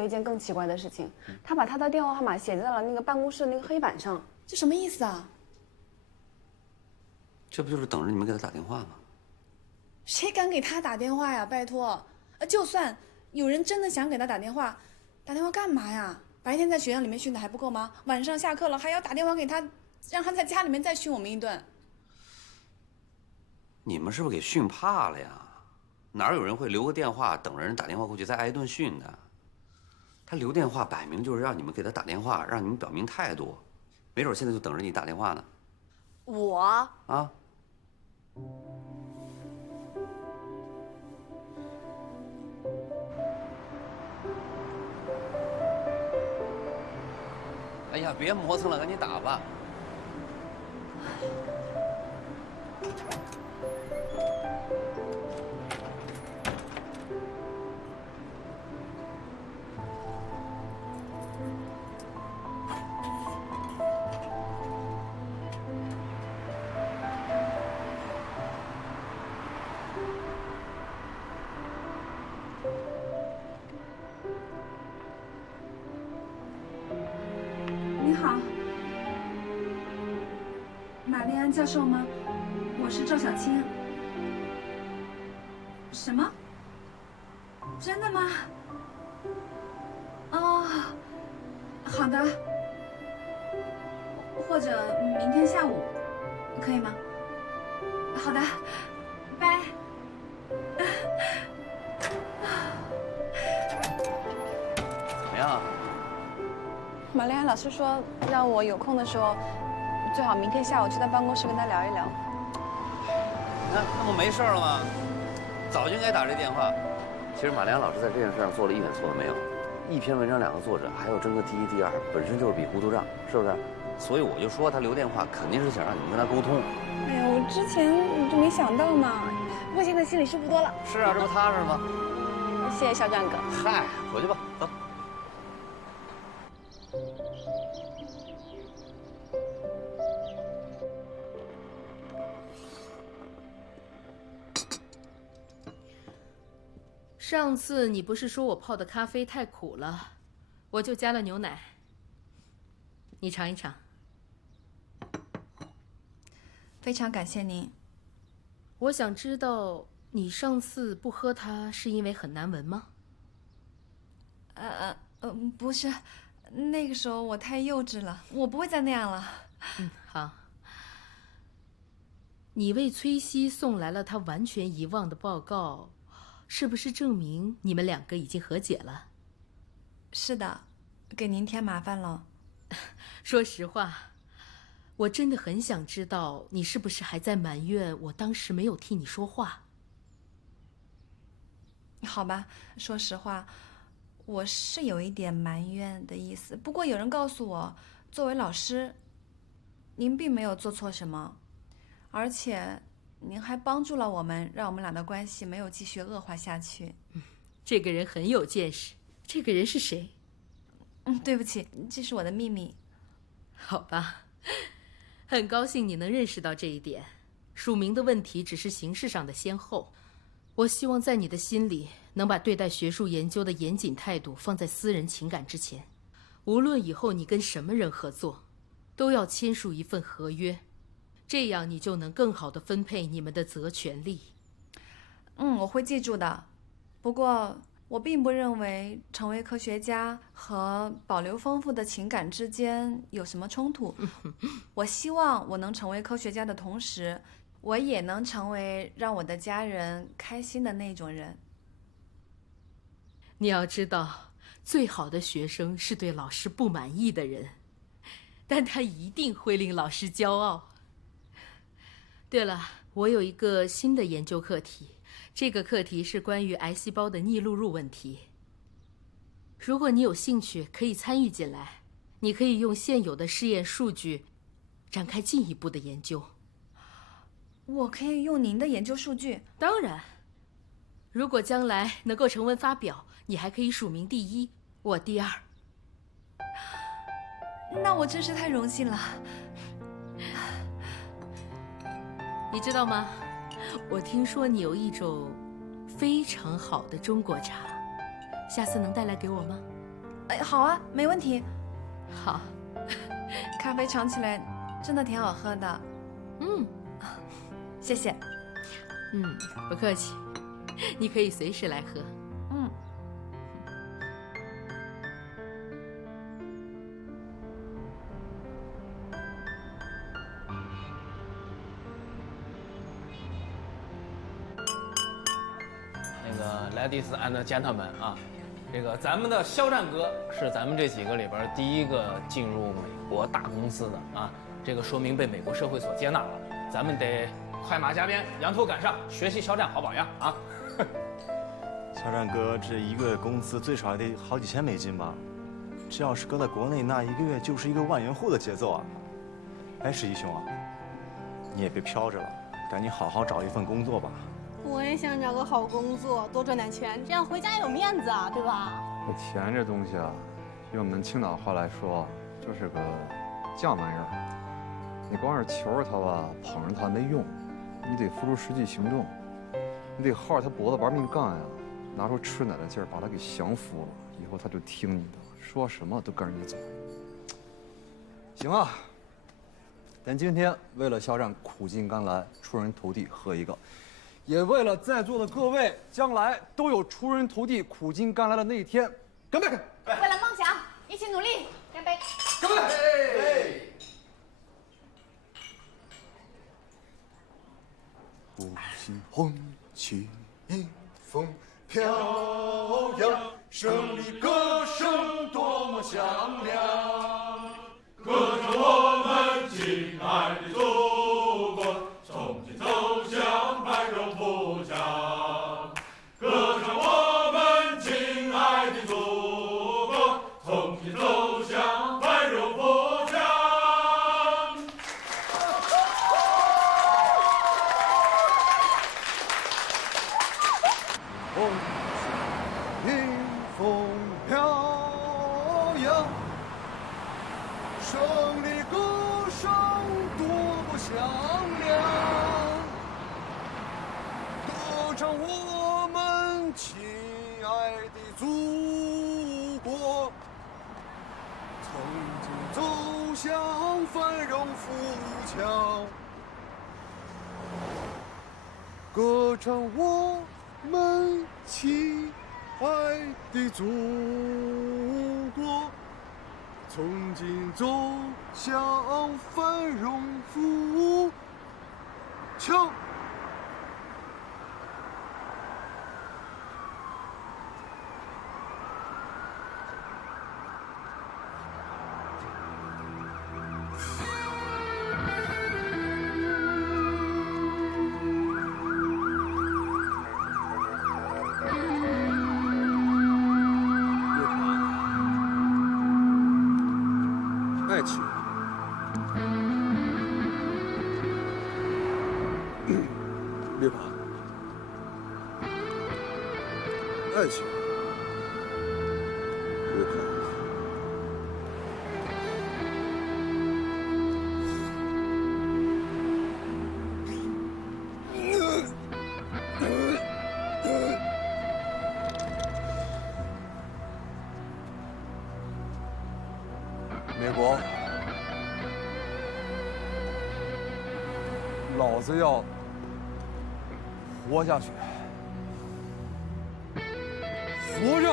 有一件更奇怪的事情，他把他的电话号码写在了那个办公室的那个黑板上，这什么意思啊？这不就是等着你们给他打电话吗？谁敢给他打电话呀？拜托，就算有人真的想给他打电话，打电话干嘛呀？白天在学校里面训的还不够吗？晚上下课了还要打电话给他，让他在家里面再训我们一顿。你们是不是给训怕了呀？哪有人会留个电话等着人打电话过去再挨一顿训的？他留电话摆明就是让你们给他打电话，让你们表明态度，没准现在就等着你打电话呢。我啊？哎呀，别磨蹭了，赶紧打吧。你好，玛丽安教授吗？我是赵小青。什么？真的吗？哦，好的。或者明天下午，可以吗？好的，拜。怎么样？玛丽安老师说让我有空的时候，最好明天下午去他办公室跟他聊一聊。那不没事了吗？早就应该打这电话。其实马良老师在这件事上做了一点错都没有。一篇文章2个作者，还有争个第1、第2，本身就是笔糊涂账，是不是？所以我就说他留电话肯定是想让你们跟他沟通。哎呀，我之前就没想到嘛，不过现在心里舒服多了。是啊，这不踏实吗？谢谢肖战哥。嗨，回去吧，走。上次你不是说我泡的咖啡太苦了，我就加了牛奶。你尝一尝。非常感谢您。我想知道你上次不喝它是因为很难闻吗？不是，那个时候我太幼稚了，我不会再那样了。好。你为崔西送来了他完全遗忘的报告，是不是证明你们2个已经和解了？是的，给您添麻烦了。说实话，我真的很想知道你是不是还在埋怨我当时没有替你说话。好吧，说实话，我是有一点埋怨的意思。不过有人告诉我，作为老师，您并没有做错什么，而且您还帮助了我们，让我们俩的关系没有继续恶化下去。这个人很有见识。这个人是谁？对不起，这是我的秘密。好吧，很高兴你能认识到这一点。署名的问题只是形式上的先后。我希望在你的心里能把对待学术研究的严谨态度放在私人情感之前。无论以后你跟什么人合作，都要签署一份合约，这样你就能更好地分配你们的责权利。我会记住的。不过我并不认为成为科学家和保留丰富的情感之间有什么冲突。我希望我能成为科学家的同时，我也能成为让我的家人开心的那种人。你要知道，最好的学生是对老师不满意的人，但他一定会令老师骄傲。对了，我有一个新的研究课题，这个课题是关于癌细胞的逆录入问题。如果你有兴趣，可以参与进来。你可以用现有的试验数据展开进一步的研究。我可以用您的研究数据？当然，如果将来能够成文发表，你还可以署名第1，我第2。那我真是太荣幸了。你知道吗？我听说你有一种非常好的中国茶，下次能带来给我吗？哎，好啊，没问题。好，咖啡尝起来真的挺好喝的，嗯谢谢。不客气，你可以随时来喝。嗯。那个 ladies and gentlemen 啊，这个咱们的肖战哥是咱们这几个里边第一个进入美国大公司的啊，这个说明被美国社会所接纳了。咱们得快马加鞭，羊头赶上，学习肖战好榜样啊！肖战哥，这一个公司最少也得好几千美金吧？这要是搁在国内，那一个月就是一个万元户的节奏啊！哎，十一兄啊，你也别飘着了，赶紧好好找一份工作吧。我也想找个好工作，多赚点钱，这样回家有面子啊，对吧？这钱这东西啊，用我们青岛话来说，就是个犟玩意儿。你光是求着他吧，捧着他没用，你得付出实际行动，你得薅着他脖子玩命干呀，拿出吃奶的劲儿把他给降服了，以后他就听你的，说什么都跟着你走。行啊，咱今天为了肖战苦尽甘来、出人头地喝一个，也为了在座的各位将来都有出人头地、苦尽甘来的那一天，干杯！为了梦想，一起努力，干杯！干杯！五星红旗迎风飘扬，胜利歌声多么响亮。歌唱我们亲爱的祖国，从今走向繁荣富强。歌唱我们亲爱的祖国，从今走向繁荣富强。红旗迎风飘扬，胜利歌声多么响亮。歌唱我们亲爱的祖国，从今走向繁荣富强。歌唱我们亲爱的祖国，从今走向繁荣富强。爱情，别怕，爱情，别怕。美国，老子要活下去，活着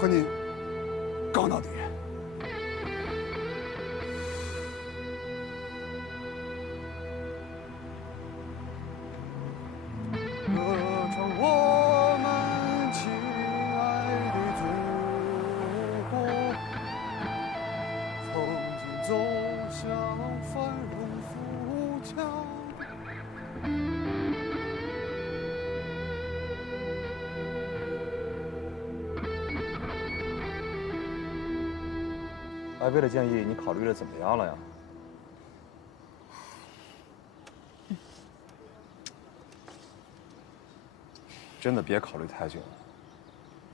和你杠到底。歌唱我们亲爱的祖国，从今走向繁荣富强。艾薇的建议你考虑的怎么样了呀？真的别考虑太久了。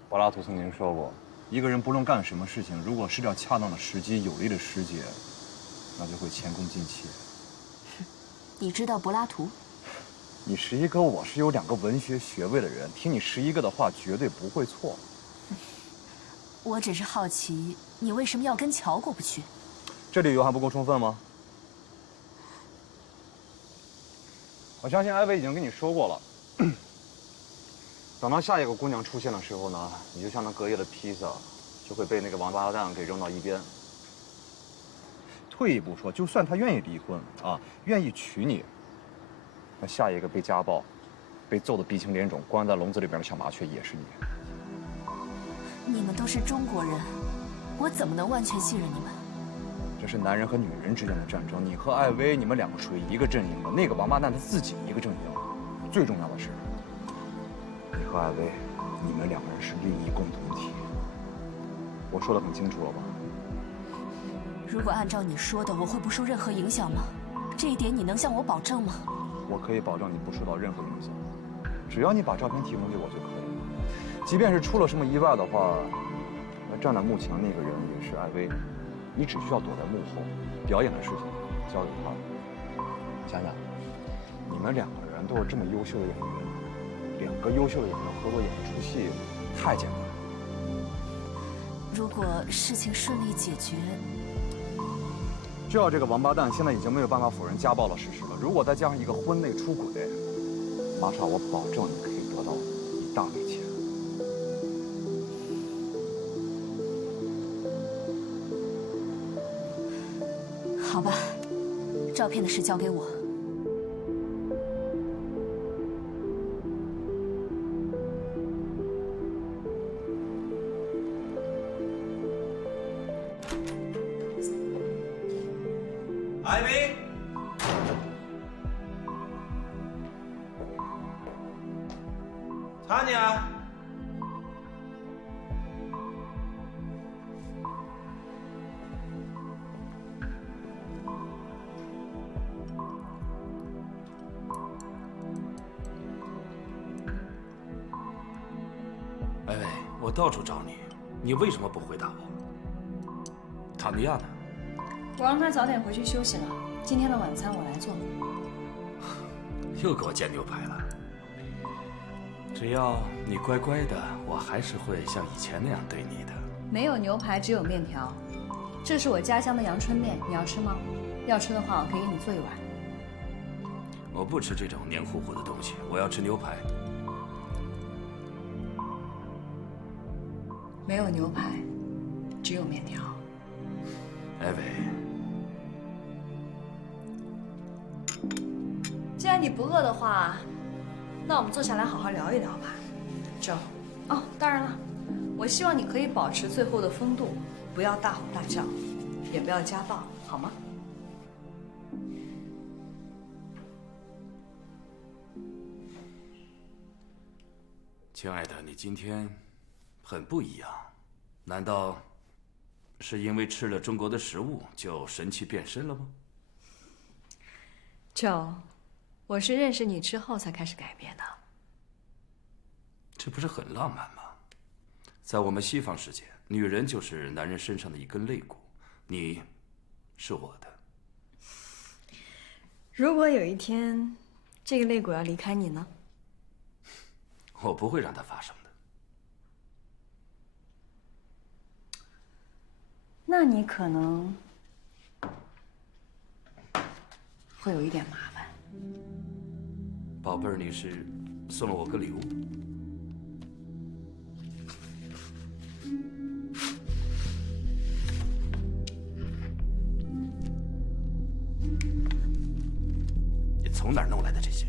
柏拉图曾经说过，一个人不论干什么事情，如果失掉恰当的时机、有利的时节，那就会前功尽弃。你知道柏拉图？你11哥，我是有2个文学学位的人，听你11哥的话绝对不会错。我只是好奇，你为什么要跟乔过不去？这理由还不够充分吗？我相信艾薇已经跟你说过了。等到下一个姑娘出现的时候呢，你就像那隔夜的披萨，就会被那个王八蛋给扔到一边。退一步说，就算他愿意离婚啊，愿意娶你，那下一个被家暴、被揍得鼻青脸肿、关在笼子里边的小麻雀也是你。你们都是中国人，我怎么能完全信任你们？这是男人和女人之间的战争，你和艾薇，你们两个属于一个阵营的，那个王八蛋他自己一个阵营。最重要的是，你和艾薇，你们两个人是利益共同体。我说得很清楚了吧？如果按照你说的，我会不受任何影响吗？这一点你能向我保证吗？我可以保证你不受到任何影响，只要你把照片提供给我就可以了。即便是出了什么意外的话，那站在幕前那个人也是艾薇，你只需要躲在幕后，表演的事情交给他。想想，你们两个人都是这么优秀的演员，两个优秀的演员合作演一出戏，太简单了。如果事情顺利解决，就要这个王八蛋现在已经没有办法否认家暴的事实了。如果再加上一个婚内出轨，玛莎，我保证你可以得到一大笔钱。好吧，照片的事交给我。艾薇，塔尼亚，艾薇，我到处找你，你为什么不回答我？塔尼亚呢？我让他早点回去休息了。今天的晚餐我来做。又给我煎牛排了。只要你乖乖的，我还是会像以前那样对你的。没有牛排，只有面条。这是我家乡的阳春面，你要吃吗？要吃的话，我可以给你做一碗。我不吃这种黏糊糊的东西，我要吃牛排。没有牛排，只有面条。艾薇，既然你不饿的话，那我们坐下来好好聊一聊吧。走。哦，当然了，我希望你可以保持最后的风度，不要大吼大叫，也不要家暴，好吗？亲爱的，你今天很不一样，难道是因为吃了中国的食物就神气变身了吗Joe，我是认识你之后才开始改变的。这不是很浪漫吗？在我们西方世界，女人就是男人身上的一根肋骨，你是我的。如果有一天这个肋骨要离开你呢？我不会让它发生的。那你可能会有一点麻烦。宝贝儿，你是送了我个礼物。你从哪儿弄来的这些？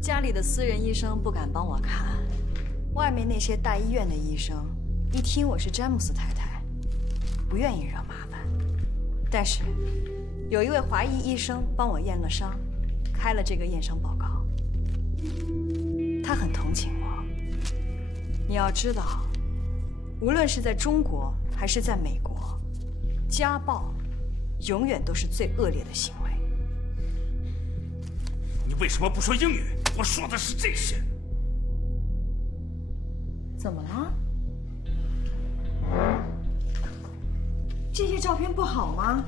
家里的私人医生不敢帮我看，外面那些大医院的医生一听我是詹姆斯太太，不愿意惹麻烦。但是有一位华裔医生帮我验了伤，开了这个验伤报告。他很同情我。你要知道，无论是在中国还是在美国，家暴永远都是最恶劣的行为。你为什么不说英语？我说的是这些。怎么了？这些照片不好吗？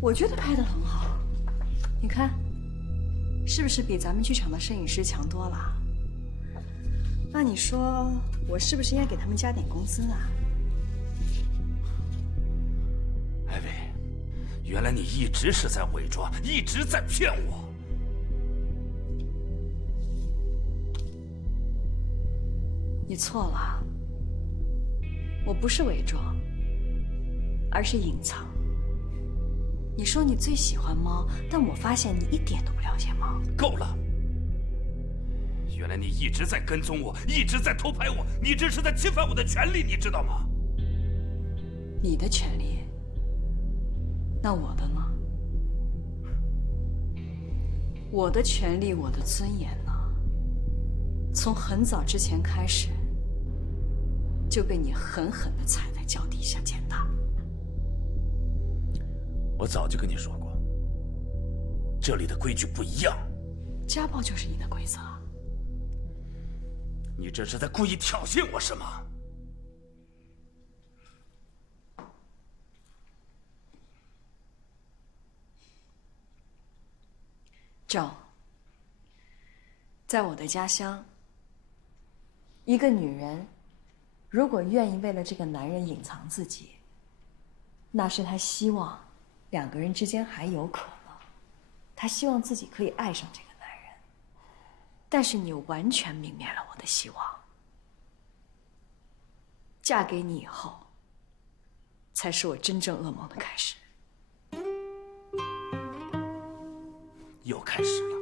我觉得拍得很好。你看，是不是比咱们剧场的摄影师强多了？那你说我是不是应该给他们加点工资啊？艾薇，原来你一直是在伪装，一直在骗我。你错了，我不是伪装，而是隐藏。你说你最喜欢猫，但我发现你一点都不了解猫。够了！原来你一直在跟踪我，一直在偷拍我，你这是在侵犯我的权利，你知道吗？你的权利，那我的呢？我的权利，我的尊严呢？从很早之前开始，就被你狠狠地踩在脚底下践踏。我早就跟你说过，这里的规矩不一样。家暴就是你的规则。你这是在故意挑衅我是吗？赵，在我的家乡，一个女人如果愿意为了这个男人隐藏自己，那是她希望两个人之间还有可能，她希望自己可以爱上这个男人。但是你完全泯灭了我的希望。嫁给你以后，才是我真正噩梦的开始。又开始了。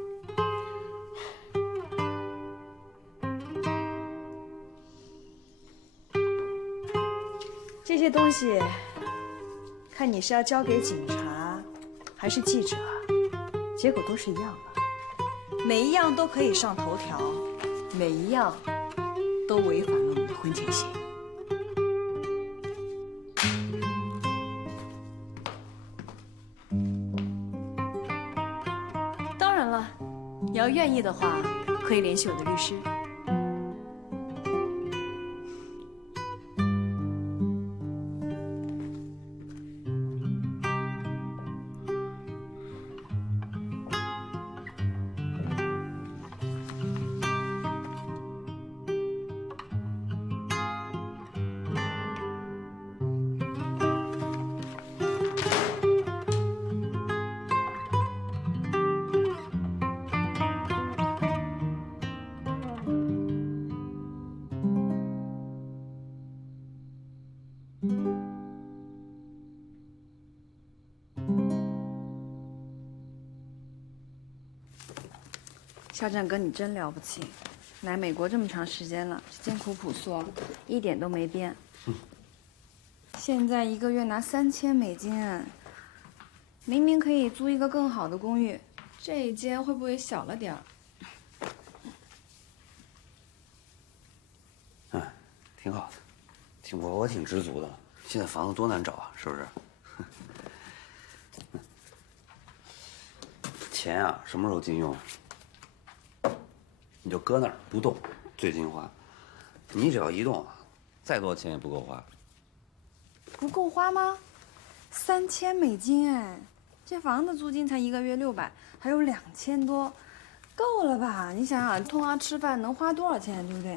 这些东西，看你是要交给警察，还是记者，结果都是一样的。每一样都可以上头条，每一样都违反了我们的婚前协议。当然了，你要愿意的话，可以联系我的律师。肖战哥，你真了不起，来美国这么长时间了，艰苦朴素，一点都没变。现在一个月拿3000美金，明明可以租一个更好的公寓，这一间会不会小了点儿？挺好的，我挺知足的。现在房子多难找啊，是不是？钱啊，什么时候禁用？你就搁那儿不动，最听话。你只要一动，再多钱也不够花。不够花吗？3000美金哎，这房子租金才一个月600，还有2000多，够了吧？你想想，通常吃饭能花多少钱，对不对？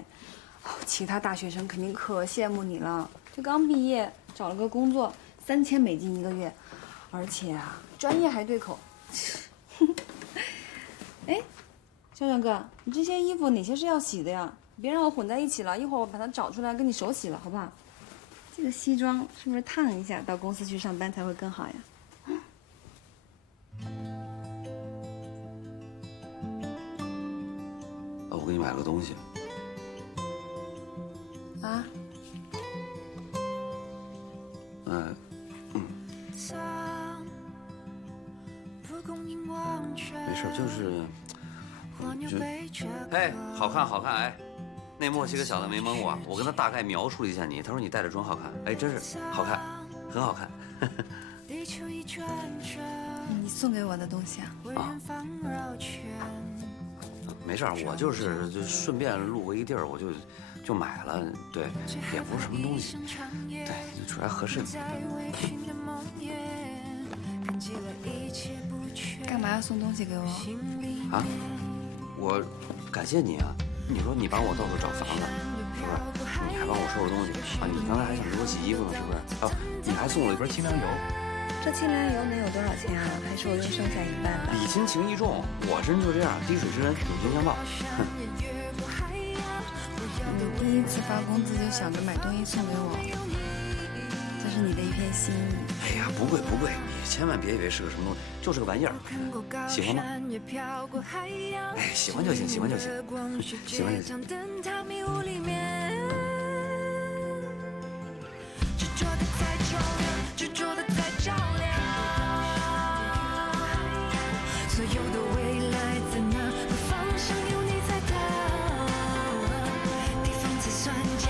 哦，其他大学生肯定可羡慕你了，这刚毕业找了个工作，3000美金一个月，而且啊，专业还对口。哎，肖战哥，你这些衣服哪些是要洗的呀？别让我混在一起了，一会儿我把它找出来跟你手洗了，好不好？这个西装是不是烫一下到公司去上班才会更好呀？我给你买了个东西。啊？没事，哎，好看好看，哎，那墨西哥小子没蒙我，我跟他大概描述了一下你，他说你戴着准好看，哎，真是好看，很好看。你送给我的东西啊？啊，没事，我就顺便路过一地儿，我就买了，对，也不是什么东西，对，主要合适你。干嘛要送东西给我？啊，我感谢你啊。你说你帮我到处找房子，是不是？你还帮我收拾东西啊？你刚才还想给我洗衣服呢，是不是？啊，你还送我一瓶清凉油。这清凉油能有多少钱啊？还是我用剩下一半的？礼轻情意重，我这人就这样，滴水之恩，秉性相报。哼。你第一次发工资就想着买东西送给我，这是你的一片心意。哎呀，不贵不贵，你千万别以为是个什么东西，就是个玩意儿。喜欢吗？哎，喜欢就行，喜欢就行，喜欢就行。所有的未来在哪个方向，有你在的地方才算家。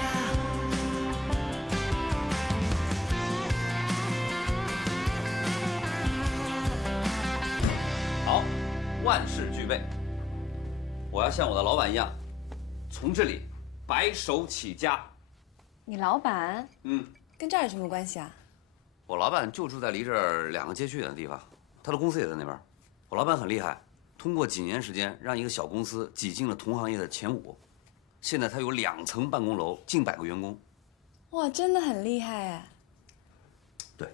好，万事俱备。我要像我的老板一样，从这里白手起家。你老板？嗯，跟这儿有什么关系啊？我老板就住在离这儿2个街区远的地方，他的公司也在那边。我老板很厉害，通过几年时间，让一个小公司挤进了同行业的前5。现在他有2层办公楼，近100个员工。哇，真的很厉害哎！对，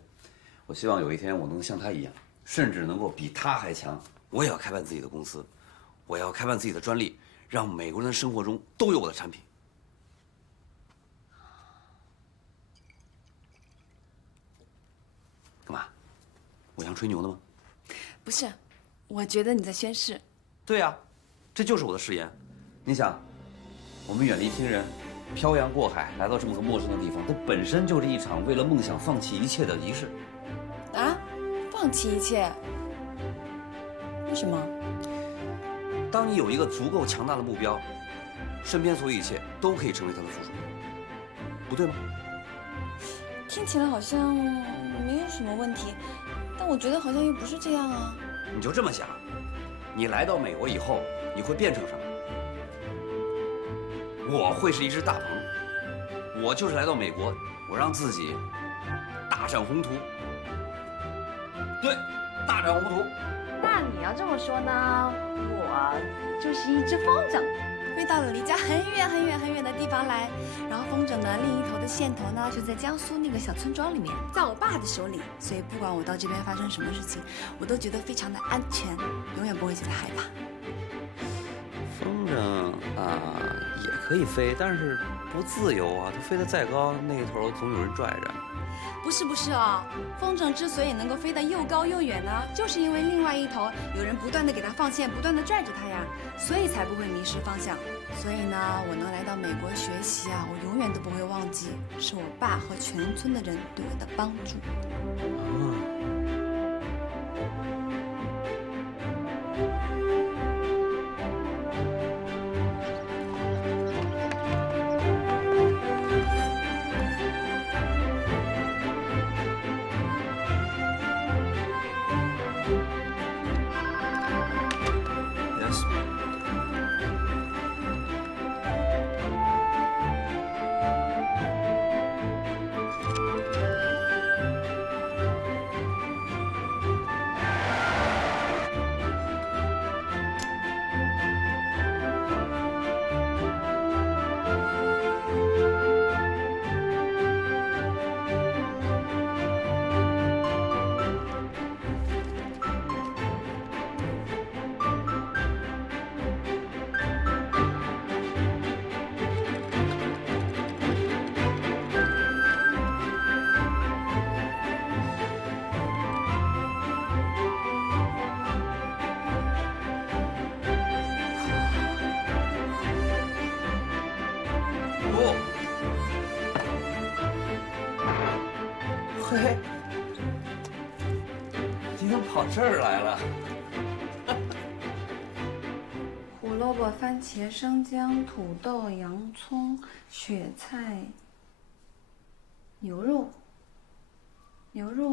我希望有一天我能像他一样，甚至能够比他还强。我也要开办自己的公司，我要开办自己的专利，让美国人的生活中都有我的产品。干嘛？我像吹牛的吗？不是，我觉得你在宣誓。对呀，这就是我的誓言。你想，我们远离亲人，漂洋过海来到这么个陌生的地方，它本身就是一场为了梦想放弃一切的仪式。啊？放弃一切？为什么？当你有一个足够强大的目标，身边所有一切都可以成为它的附属，不对吗？听起来好像没有什么问题，但我觉得好像又不是这样啊。你就这么想，你来到美国以后，你会变成什么？我会是一只大鹏，我就是来到美国，我让自己大展宏图。对，大展宏图。那你要这么说呢，我就是一只风筝，飞到了离家很远很远很远的地方来，然后风筝呢另一头的线头呢就在江苏那个小村庄里面，在我爸的手里，所以不管我到这边发生什么事情，我都觉得非常的安全，永远不会觉得害怕。风筝啊也可以飞，但是不自由啊，它飞得再高，那一头总有人拽着。不是哦，风筝之所以能够飞得又高又远呢，就是因为另外一头有人不断的给它放线，不断的拽着它呀，所以才不会迷失方向。所以呢，我能来到美国学习啊，我永远都不会忘记，是我爸和全村的人对我的帮助。嘿，你怎么跑这儿来了？胡萝卜、番茄、生姜、土豆、洋葱、雪菜、牛肉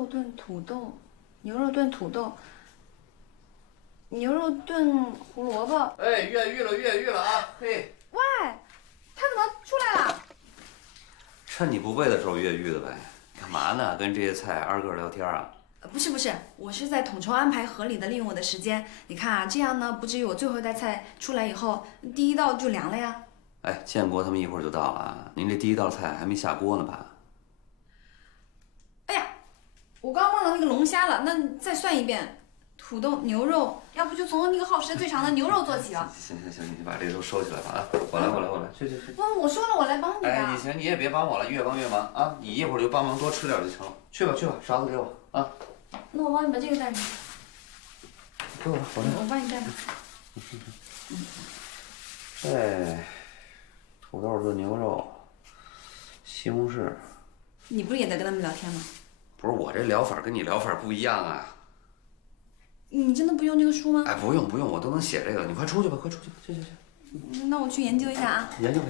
炖土豆，牛肉炖胡萝卜。哎，越狱了啊！嘿，喂，他怎么出来了？趁你不备的时候越狱的呗。干嘛呢？跟这些菜二个聊天啊？不是，我是在统筹安排，合理的利用我的时间。你看啊，这样呢，不至于我最后一道菜出来以后，第一道就凉了呀。哎，建国他们一会儿就到了啊，您这第一道菜还没下锅呢吧？哎呀，我刚忘了那个龙虾了，那再算一遍。土豆、牛肉，要不就从那个耗时最长的牛肉做起啊？行，你把这个都收起来吧啊！我来，去。不，我说了，我来帮你哎，啊。你也别帮我了，越帮越忙啊！你一会儿就帮忙多吃点就行了。去吧，勺子给我啊。那我帮你把这个带上。给我吧，我帮你带吧。哎，土豆炖牛肉，西红柿。你不是也在跟他们聊天吗？不是，我这疗法跟你疗法不一样啊。你真的不用这个书吗？哎，不用，我都能写这个。你快出去吧，去。那我去研究一下啊。研究吧。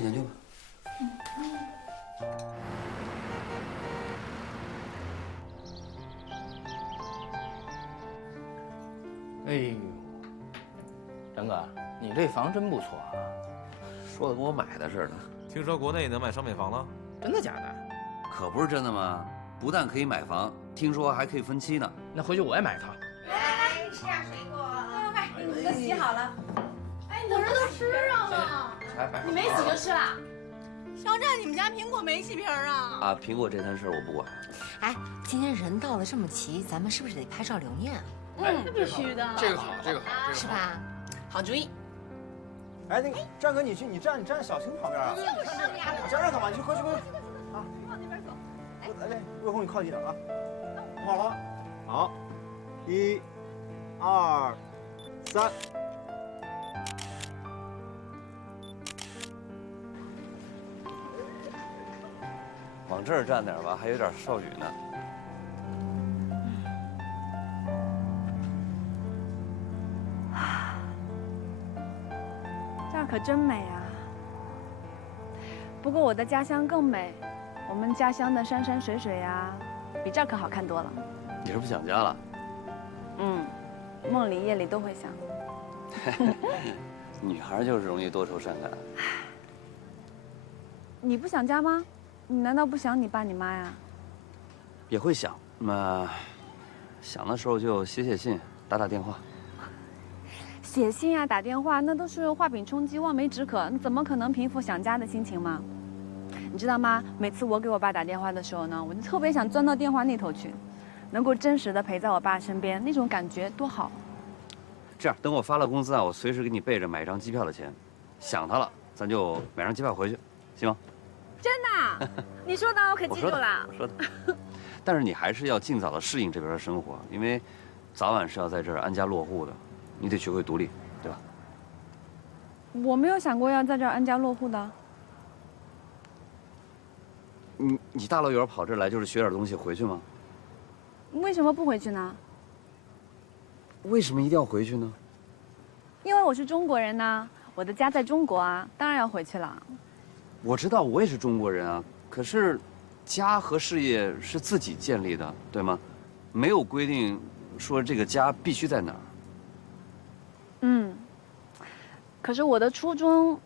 哎呦，张哥，你这房真不错啊，说的跟我买的似的。听说国内能买商品房了？真的假的？可不是真的吗？不但可以买房，听说还可以分期呢。那回去我也买一套。来，吃点水果。快，你们都洗好了。哎，你怎么都吃上了？你没洗就吃了？肖战，你们家苹果没几瓶啊？啊，苹果这摊事儿我不管。哎，今天人到了这么齐，咱们是不是得拍照留念啊？必须的。这个好，是吧？好主意。哎，那个战哥，你站小青旁边啊。就是呀。站这干嘛？你去快。啊，往那边走。来，魏红，你靠近点啊。好了，好，1、2、3。往这儿站点吧，还有点少雨呢。这儿可真美啊！不过我的家乡更美，我们家乡的山山水水呀，比这儿可好看多了。你是不想家了？梦里夜里都会想。女孩就是容易多愁善感。你不想家吗？你难道不想你爸你妈呀？也会想，想的时候就写信，打电话。写信呀，打电话，那都是画饼充饥，望梅止渴，你怎么可能平复想家的心情嘛？你知道吗？每次我给我爸打电话的时候呢，我就特别想钻到电话那头去，能够真实的陪在我爸身边，那种感觉多好。这样，等我发了工资啊，我随时给你备着买一张机票的钱。想他了，咱就买张机票回去，行吗？真的？你说的，我可记住了。我说的。但是你还是要尽早的适应这边的生活，因为早晚是要在这儿安家落户的，你得学会独立，对吧？我没有想过要在这儿安家落户的。你大老远跑这儿来就是学点东西回去吗？为什么不回去呢？为什么一定要回去呢？因为我是中国人呐，我的家在中国啊，当然要回去了。我知道我也是中国人啊，可是家和事业是自己建立的，对吗？没有规定说这个家必须在哪儿。可是我的初衷，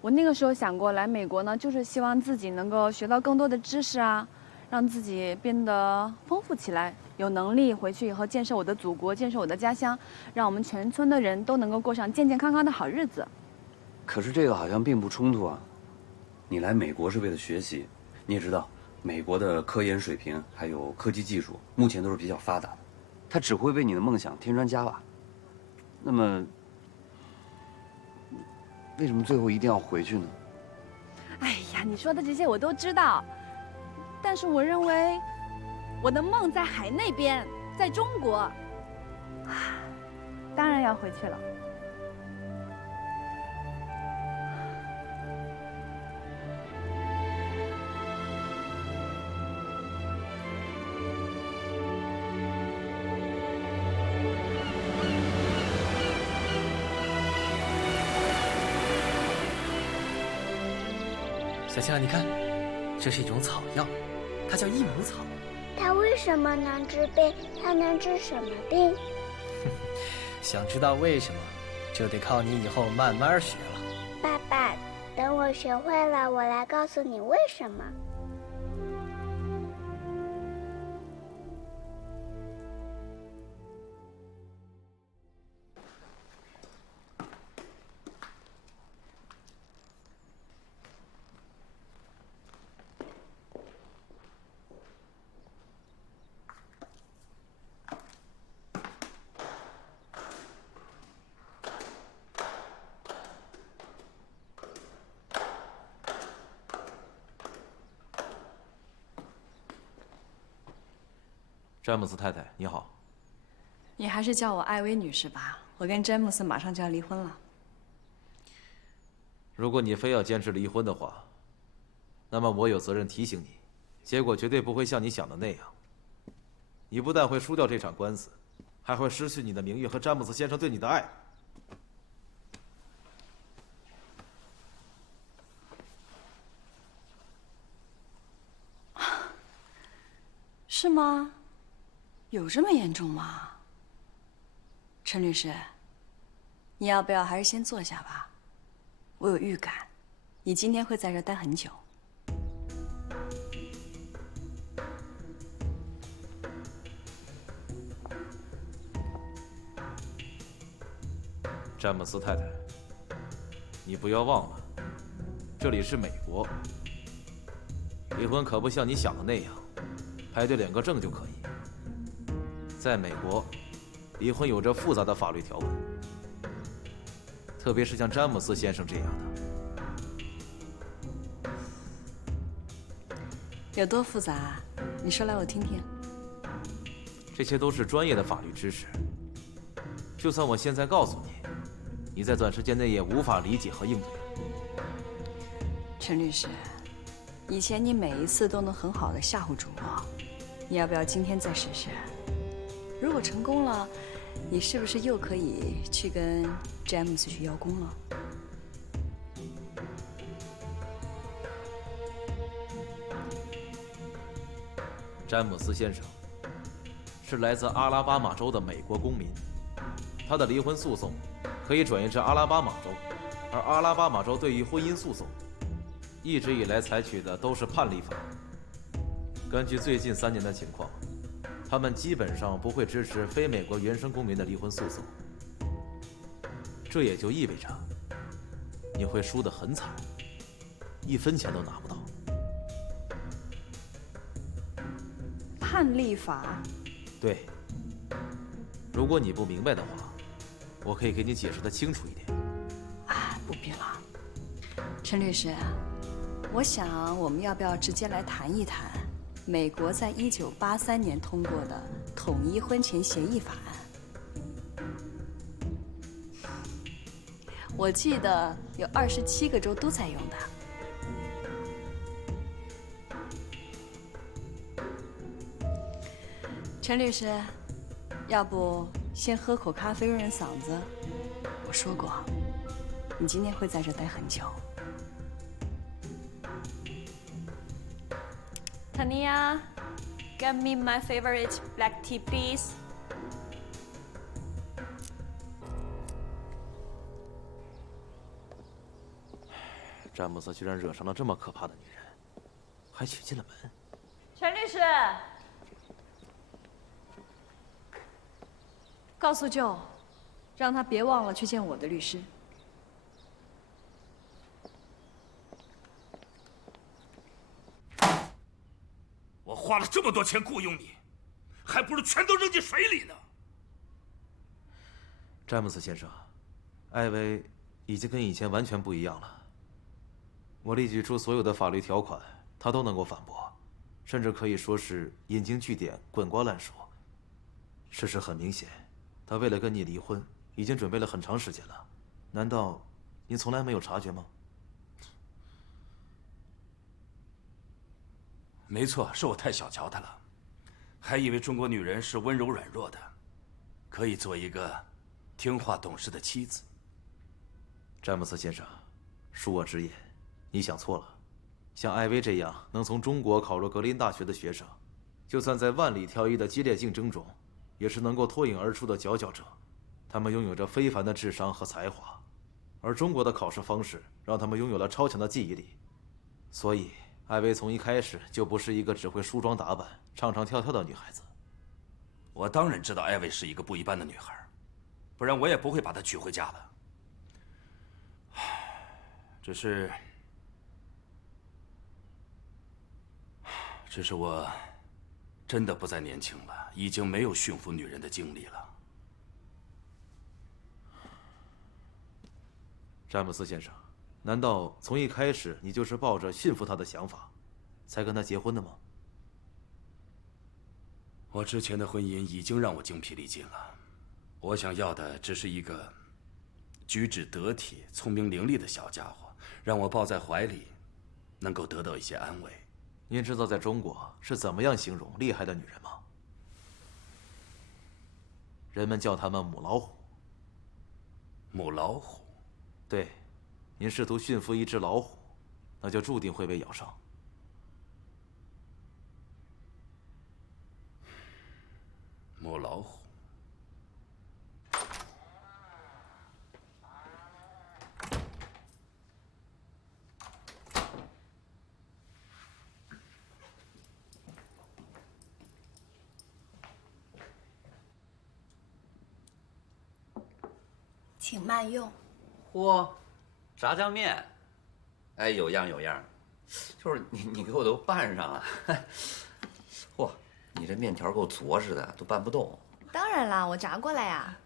我那个时候想过来美国呢，就是希望自己能够学到更多的知识啊，让自己变得丰富起来，有能力回去以后建设我的祖国，建设我的家乡，让我们全村的人都能够过上健健康康的好日子。可是这个好像并不冲突啊。你来美国是为了学习，你也知道，美国的科研水平还有科技技术目前都是比较发达的，它只会为你的梦想添砖加瓦。那么，为什么最后一定要回去呢？哎呀，你说的这些我都知道，但是我认为，我的梦在海那边，在中国，当然要回去了。小青啊，你看，这是一种草药，它叫益母草。它为什么能治病？它能治什么病？想知道为什么，就得靠你以后慢慢学了。爸爸，等我学会了，我来告诉你为什么。詹姆斯太太，你好。你还是叫我艾薇女士吧。我跟詹姆斯马上就要离婚了。如果你非要坚持离婚的话，那么我有责任提醒你，结果绝对不会像你想的那样。你不但会输掉这场官司，还会失去你的名誉和詹姆斯先生对你的爱。是吗？有这么严重吗？陈律师，你要不要还是先坐下吧？我有预感，你今天会在这待很久。詹姆斯太太，你不要忘了，这里是美国，离婚可不像你想的那样，排队2个证就可以。在美国，离婚有着复杂的法律条文，特别是像詹姆斯先生这样的。有多复杂？你说来我听听。这些都是专业的法律知识，就算我现在告诉你，你在短时间内也无法理解和应对。陈律师，以前你每一次都能很好的吓唬住我，你要不要今天再试试？如果成功了，你是不是又可以去跟詹姆斯去邀功了？詹姆斯先生是来自阿拉巴马州的美国公民，他的离婚诉讼可以转移至阿拉巴马州，而阿拉巴马州对于婚姻诉讼一直以来采取的都是判例法。根据最近3年的情况，他们基本上不会支持非美国原生公民的离婚诉讼。这也就意味着你会输得很惨，1分钱都拿不到。判例法？对。如果你不明白的话，我可以给你解释得清楚一点。啊，不必了。陈律师，我想我们要不要直接来谈一谈美国在1983年通过的统一婚前协议法案？我记得有27个州都在用的。陈律师，要不先喝口咖啡润润嗓子？我说过，你今天会在这待很久。Tania, get me my favorite black tea, please. 詹姆斯居然惹上了这么可怕的女人，还娶进了门。陈律师，告诉舅，让他别忘了去见我的律师。我花了这么多钱雇佣你，还不如全都扔进水里呢。詹姆斯先生，艾薇已经跟以前完全不一样了。我列举出所有的法律条款，他都能够反驳，甚至可以说是引经据典、滚瓜烂熟。事实很明显，他为了跟你离婚，已经准备了很长时间了。难道您从来没有察觉吗？没错，是我太小瞧她了，还以为中国女人是温柔软弱的，可以做一个听话懂事的妻子。詹姆斯先生，恕我直言，你想错了。像艾薇这样能从中国考入格林大学的学生，就算在万里挑一的激烈竞争中，也是能够脱颖而出的佼佼者。他们拥有着非凡的智商和才华，而中国的考试方式让他们拥有了超强的记忆力。所以，艾薇从一开始就不是一个只会梳妆打扮、唱唱跳跳的女孩子。我当然知道艾薇是一个不一般的女孩，不然我也不会把她娶回家了。只是我真的不再年轻了，已经没有驯服女人的精力了。詹姆斯先生，难道从一开始你就是抱着驯服她的想法，才跟她结婚的吗？我之前的婚姻已经让我精疲力尽了，我想要的只是一个举止得体、聪明伶俐的小家伙，让我抱在怀里，能够得到一些安慰。您知道在中国是怎么样形容厉害的女人吗？人们叫她们母老虎。母老虎？对，您试图驯服一只老虎，那就注定会被咬伤。母老虎。请慢用。嚯，炸酱面，哎，有样有样，就是你给我都拌上了。嚯，你这面条够着实的，都拌不动。当然啦，我炸过来呀。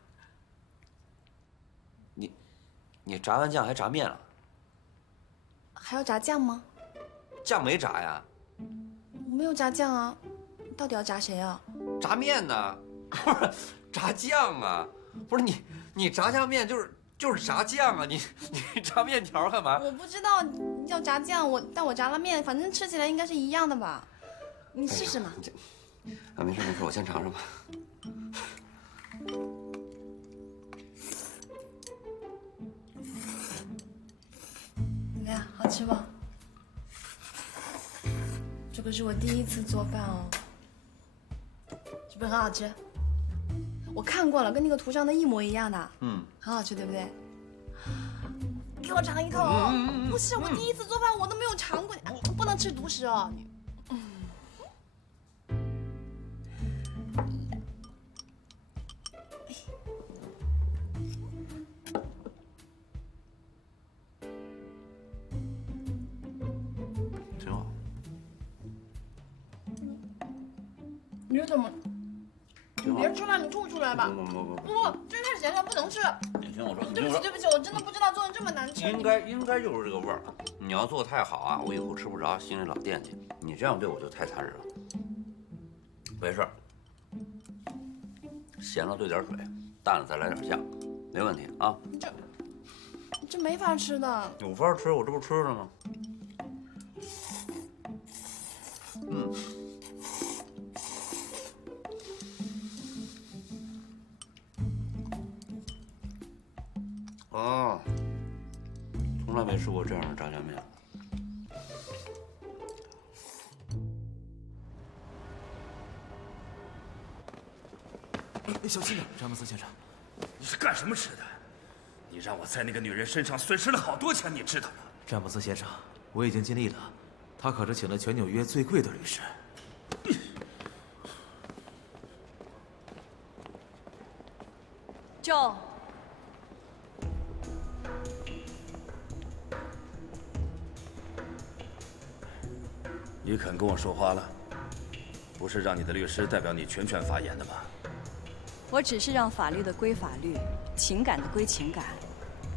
你炸完酱还炸面了？还要炸酱吗？酱没炸呀？我没有炸酱啊，到底要炸谁啊？炸面呢？不是，炸酱啊！不是你炸酱面就是炸酱啊！你炸面条干嘛？我不知道要炸酱，但我炸了面，反正吃起来应该是一样的吧？你试试嘛。啊，没事，我先尝尝吧。怎么样，好吃不？这可是我第一次做饭哦，是不是很好吃？我看过了，跟那个图上的一模一样的。很好吃，对不对？给我尝一口。不是，我第一次做饭，我都没有尝过，不能吃独食哦。挺好。你这怎么？你别吃了，你吐出来吧。不，这太咸了，不能吃。你听我说，对不起，我真的不知道做的这么难吃。应该就是这个味儿。你要做的太好啊，我以后吃不着，心里老惦记。你这样对我就太残忍了。没事，咸了兑点水，淡了再来点酱，没问题啊。这没法吃的。有法吃，我这不吃了吗？啊，从来没吃过这样的炸酱面。小心点，詹姆斯先生。你是干什么吃的？你让我在那个女人身上损失了好多钱，你知道吗？詹姆斯先生，我已经尽力了。他可是请了全纽约最贵的律师。Joe，你肯跟我说话了？不是让你的律师代表你全权发言的吗？我只是让法律的归法律，情感的归情感，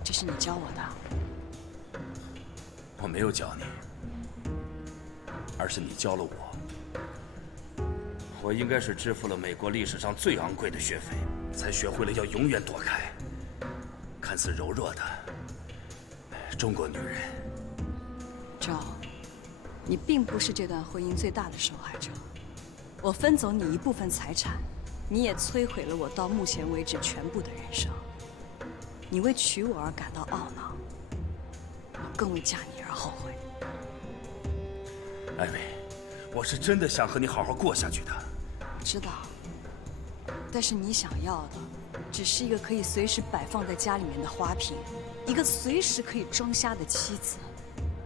这是你教我的。我没有教你，而是你教了我。我应该是支付了美国历史上最昂贵的学费，才学会了要永远躲开看似柔弱的中国女人。Joe，你并不是这段婚姻最大的受害者。我分走你一部分财产，你也摧毁了我到目前为止全部的人生。你为娶我而感到懊恼，我更为嫁你而后悔。艾薇，我是真的想和你好好过下去的。我知道，但是你想要的，只是一个可以随时摆放在家里面的花瓶，一个随时可以装瞎的妻子。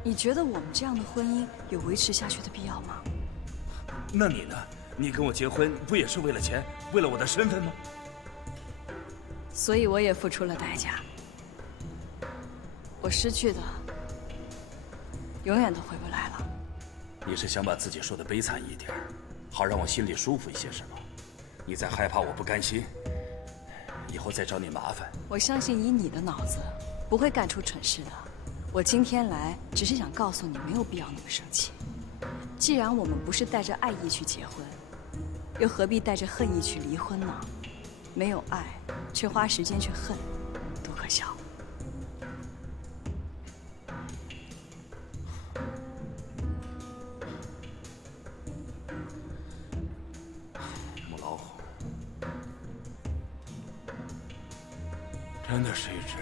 你觉得我们这样的婚姻有维持下去的必要吗？那你呢？你跟我结婚不也是为了钱，为了我的身份吗？所以我也付出了代价。我失去的，永远都回不来了。你是想把自己说的悲惨一点，好让我心里舒服一些，是吗？你在害怕我不甘心，以后再找你麻烦？我相信以你的脑子，不会干出蠢事的。我今天来，只是想告诉你，没有必要那么生气。既然我们不是带着爱意去结婚，又何必带着恨意去离婚呢？没有爱，却花时间去恨，多可笑！母老虎，真的是一只